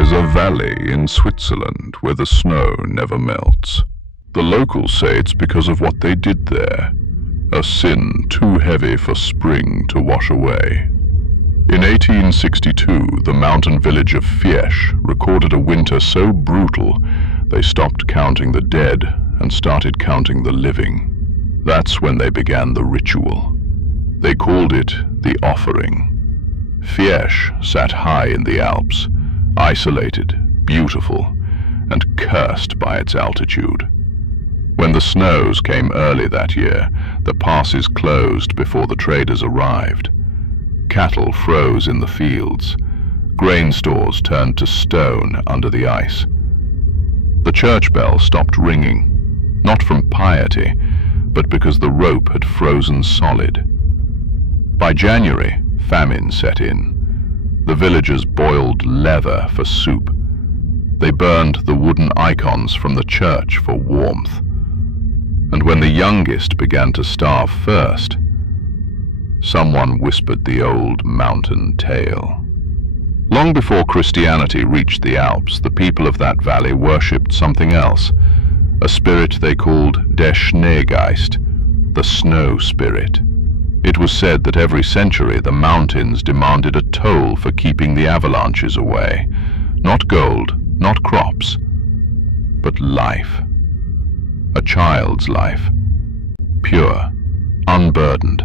There's a valley in Switzerland where the snow never melts. The locals say it's because of what they did there, a sin too heavy for spring to wash away. In 1862, the mountain village of Fiesch recorded a winter so brutal they stopped counting the dead and started counting the living. That's when they began the ritual. They called it the offering. Fiesch sat high in the Alps, isolated, beautiful, and cursed by its altitude. When the snows came early that year, the passes closed before the traders arrived. Cattle froze in the fields. Grain stores turned to stone under the ice. The church bell stopped ringing, not from piety, but because the rope had frozen solid. By January, famine set in. The villagers boiled leather for soup. They burned the wooden icons from the church for warmth. And when the youngest began to starve first, someone whispered the old mountain tale. Long before Christianity reached the Alps, the people of that valley worshipped something else, a spirit they called der Schneegeist, the snow spirit. It was said that every century the mountains demanded a toll for keeping the avalanches away. Not gold, not crops, but life. A child's life, pure, unburdened,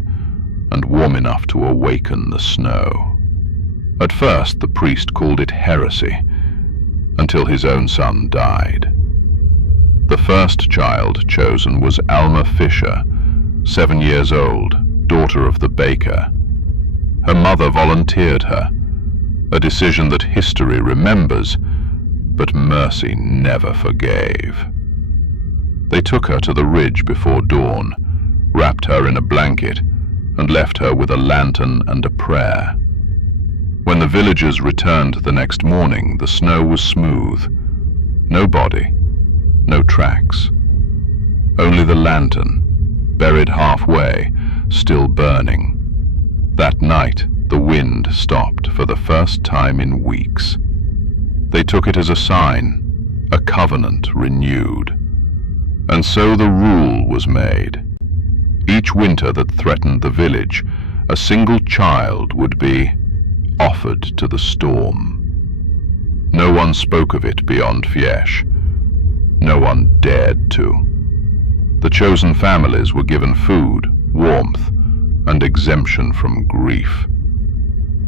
and warm enough to awaken the snow. At first the priest called it heresy, until his own son died. The first child chosen was Alma Fischer, 7 years old, daughter of the baker. Her mother volunteered her, a decision that history remembers, but mercy never forgave. They took her to the ridge before dawn, wrapped her in a blanket, and left her with a lantern and a prayer. When the villagers returned the next morning, the snow was smooth. No body, no tracks. Only the lantern, buried halfway, still burning. That night, the wind stopped for the first time in weeks. They took it as a sign, a covenant renewed. And so the rule was made. Each winter that threatened the village, a single child would be offered to the storm. No one spoke of it beyond Fiesch. No one dared to. The chosen families were given food, warmth, and exemption from grief.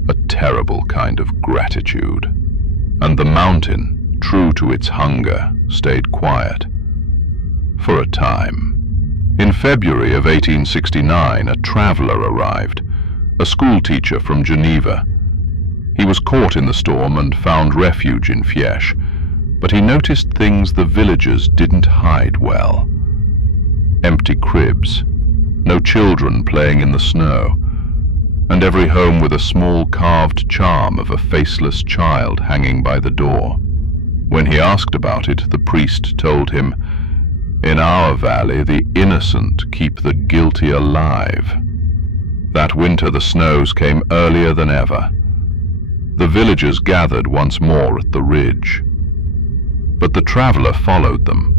A terrible kind of gratitude. And the mountain, true to its hunger, stayed quiet. For a time. In February of 1869, a traveler arrived, a schoolteacher from Geneva. He was caught in the storm and found refuge in Fiesch, but he noticed things the villagers didn't hide well. Empty cribs, no children playing in the snow, and every home with a small carved charm of a faceless child hanging by the door. When he asked about it, the priest told him, "In our valley, the innocent keep the guilty alive." That winter the snows came earlier than ever. The villagers gathered once more at the ridge. But the traveler followed them.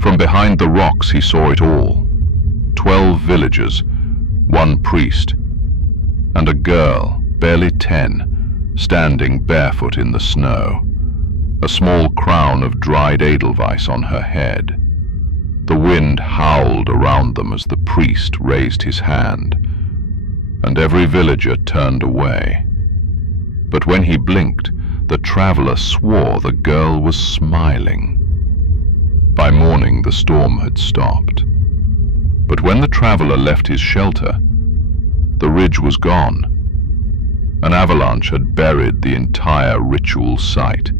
From behind the rocks he saw it all. 12 villagers, 1 priest, and a girl, barely 10, standing barefoot in the snow, a small crown of dried edelweiss on her head. The wind howled around them as the priest raised his hand, and every villager turned away. But when he blinked, the traveler swore the girl was smiling. By morning, the storm had stopped. But when the traveler left his shelter, the ridge was gone. An avalanche had buried the entire ritual site,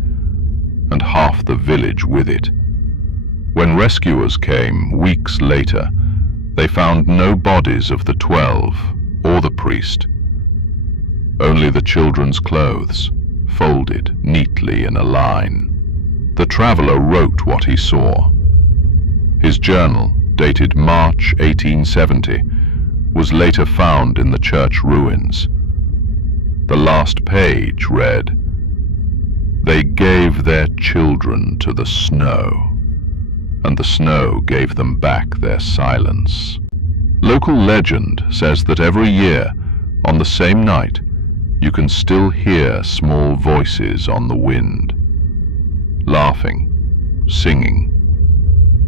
and half the village with it. When rescuers came weeks later, they found no bodies of the 12 or the priest. Only the children's clothes, folded neatly in a line. The traveler wrote what he saw. His journal, dated March 1870, was later found in the church ruins. The last page read, They gave their children to the snow, and the snow gave them back their silence. Local legend says that every year, on the same night, you can still hear small voices on the wind, laughing, singing,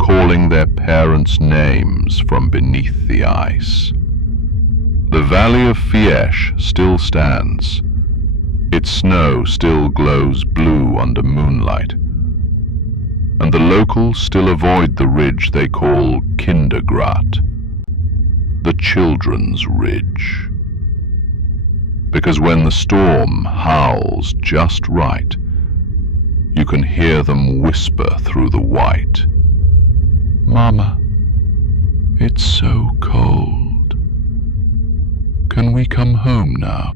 calling their parents' names from beneath the ice. The valley of Fiesch still stands. Its snow still glows blue under moonlight, and the locals still avoid the ridge they call Kindergrat, the children's ridge. Because when the storm howls just right, you can hear them whisper through the white, "Mama, it's so cold. Can we come home now?"